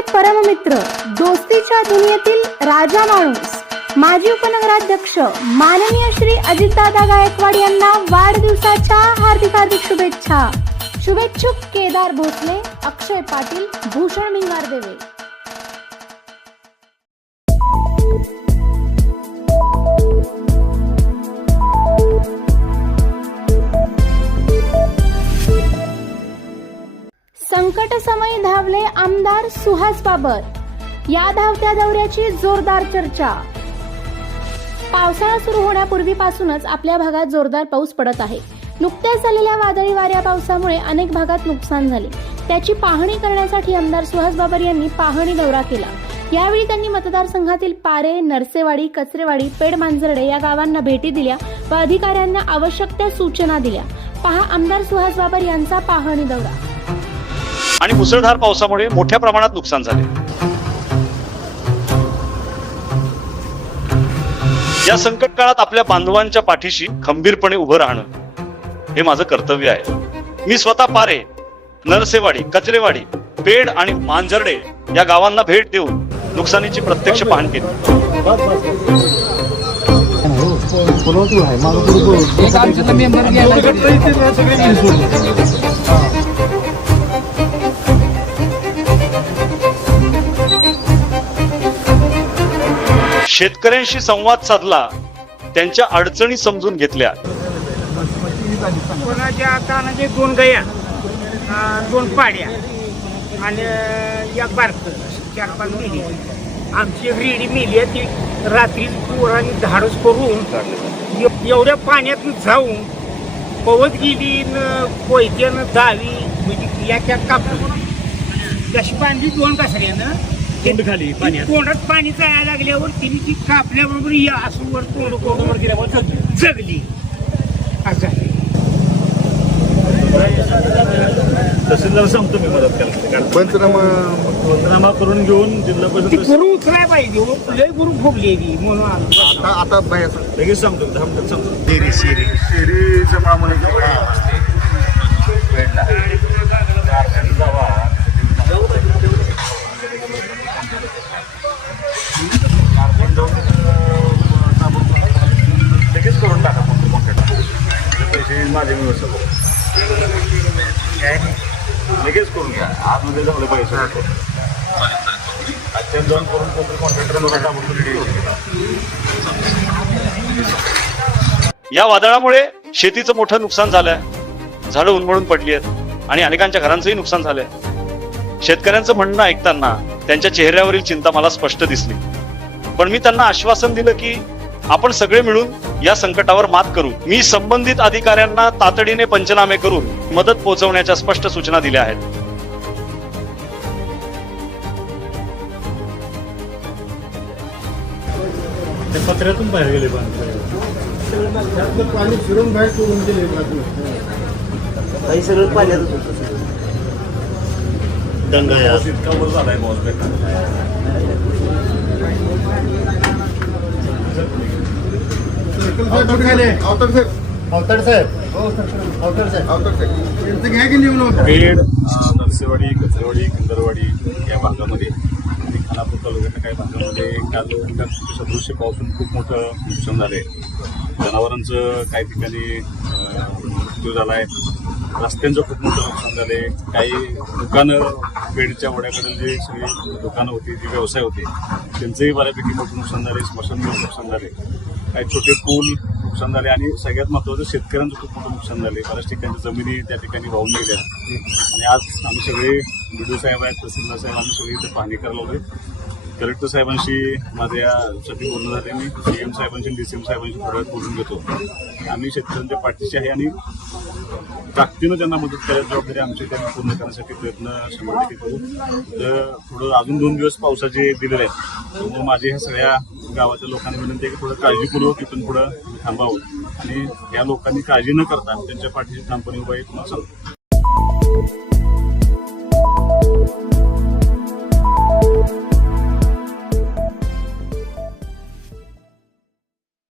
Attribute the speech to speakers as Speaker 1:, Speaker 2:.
Speaker 1: परममित्र दोस्तीच्या दुनियेतील राजा माणूस माजी उपनगराध्यक्ष माननीय श्री अजितदादा गायकवाड यांना वाढदिवसाच्या हार्दिक हार्दिक शुभेच्छा. शुभेच्छुक केदार भोसले अक्षय पाटील भूषण मिंगारदेवे. संकटसमयी धावले आमदार सुहास बाबर. या धावत्या दौऱ्याची जोरदार चर्चा. पावसाळा सुरू होण्यापूर्वीपासूनच आपल्या भागात जोरदार पाऊस पडत आहे. नुकत्याच झालेल्या वादळी वाऱ्या पावसामुळे अनेक भागात नुकसान झाले. त्याची पाहणी करण्यासाठी आमदार सुहास बाबर यांनी पाहणी दौरा केला. यावेळी त्यांनी मतदारसंघातील पारे नरसेवाडी कचरेवाडी पेड मांजर्डे या गावांना भेटी दिल्या व अधिकाऱ्यांना आवश्यक त्या सूचना दिल्या. पहा आमदार सुहास बाबर यांचा पाहणी दौरा.
Speaker 2: आणि मुसळधार पावसामुळे मोठ्या प्रमाणात नुकसान झाले. या संकट काळात आपल्या बांधवांच्या पाठीशी खंबीरपणे उभं राहणं हे माझं कर्तव्य आहे. मी स्वतः पारे नरसेवाडी कचरेवाडी पेड आणि मांजर्डे या गावांना भेट देऊन नुकसानीची प्रत्यक्ष पाहणी केली. शेतकऱ्यांशी संवाद साधला त्यांच्या अडचणी समजून घेतल्या.
Speaker 3: कोणाच्या कानाचे म्हणजे दोन गया दोन पाड्या आणि एक बारक चार पाच मिली. आमची रेडी मिली आहे ती रात्री पोरांनी धाडस करून एव- एवढ्या पाण्यातून जाऊन पवत गेली न कोयत्यानं जावी म्हणजे याच्या कापून तशी बांधली दोन कासऱ्यानं
Speaker 2: तोंड खाली पाण्यात.
Speaker 3: तोंडात पाणी जायला लागल्यावर तिने ती कापल्याबरोबर या असं वर तोंड करून जगली. असं झालं
Speaker 4: तहसीलदार सांगतो मी मदत करायला
Speaker 5: पंचनामा
Speaker 4: पंचनामा करून घेऊन जिल्हा
Speaker 3: ती
Speaker 4: परिषद
Speaker 3: गुरु उचलाय पाहिजे हो. लय गुरु म्हणून आलो.
Speaker 5: आता आता बाहेर
Speaker 4: लगेच सांगतो दहा मिनिटात सांगतो.
Speaker 5: शेरी शेरी शेरीचं मामूल
Speaker 4: माझे मी व्यवस्था लगेच करून घ्या. आतमध्ये झालं पैसे. आजच्या जाऊन करून कोणतरी कॉन्ट्रॅक्टर
Speaker 2: या वादळामुळे शेतीचं मोठं नुकसान झालंय. झाडं उन्मळून पडली आहेत आणि अनेकांच्या घरांचंही नुकसान झालंय. शेतकऱ्यांचं म्हणणं ऐकताना त्यांच्या चेहऱ्यावरील चिंता मला स्पष्ट दिसली. पण मी त्यांना आश्वासन दिलं की आपण सगळे मिळून या संकटावर मात करू. मी संबंधित अधिकाऱ्यांना तातडीने पंचनामे करून मदत पोहोचवण्याच्या स्पष्ट सूचना दिल्या आहेत.
Speaker 4: ते पत्र्यातून बाहेर गेले पण.
Speaker 5: पाणी फिरून बाहेर सोडून दिले
Speaker 4: दंगा या. इतका वर झालाय बॉस बेकार
Speaker 5: अवतर साहेब
Speaker 4: अवताड साहेब.
Speaker 5: अवतर साहेब. लिहून
Speaker 4: पेड नरसेवाडी कचरेवाडी कंदरवाडी या भागामध्ये. आणि खानापूर तालुक्याच्या काही भागामध्ये काल सदृश्य पावसून खूप मोठं नुकसान झालंय. जनावरांचं काही ठिकाणी मृत्यू झालाय. रस्त्यांचं खूप मोठं नुकसान झाले काही दुकानं पेडच्या वड्याकडे जे सगळी दुकानं होती जे व्यवसाय होते त्यांचंही बऱ्यापैकी मोठं नुकसान झाले स्मशानभूमी नुकसान झाले काही छोटे पूल नुकसान झाले आणि सगळ्यात महत्त्वाचं शेतकऱ्यांचं खूप मोठं नुकसान झाले बऱ्याच ठिकाणच्या जमिनी त्या ठिकाणी वाहून गेल्या. आणि आज आम्ही सगळे बीडीओ साहेब आहेत तहसीलदार साहेब आम्ही सगळे इथे पाहणी करायला होते कलेक्टर साहेबांशी माझ्या यासाठी बोलणं झाले मी सीएम साहेबांशी डी सी एम साहेबांशी थोड्या वेळ बोलून घेतो. आम्ही शेतकऱ्यांच्या पाठीशी आहे आणि ताकदीनं त्यांना मदत करायची जबाबदारी आमची त्यांना पूर्ण करण्यासाठी प्रयत्न शंभर टक्के करू. तर थोडं अजून दोन दिवस पावसाचे दिलेले आहेत. त्यामुळे माझी ह्या सगळ्या गावाच्या लोकांनी विनंती आहे की थोडं काळजीपूर्वक इथून पुढं थांबावं. आणि या लोकांनी काळजी न करता त्यांच्या पाठीशी ठामपणे उभा आहे तुम्हाला सांगतो.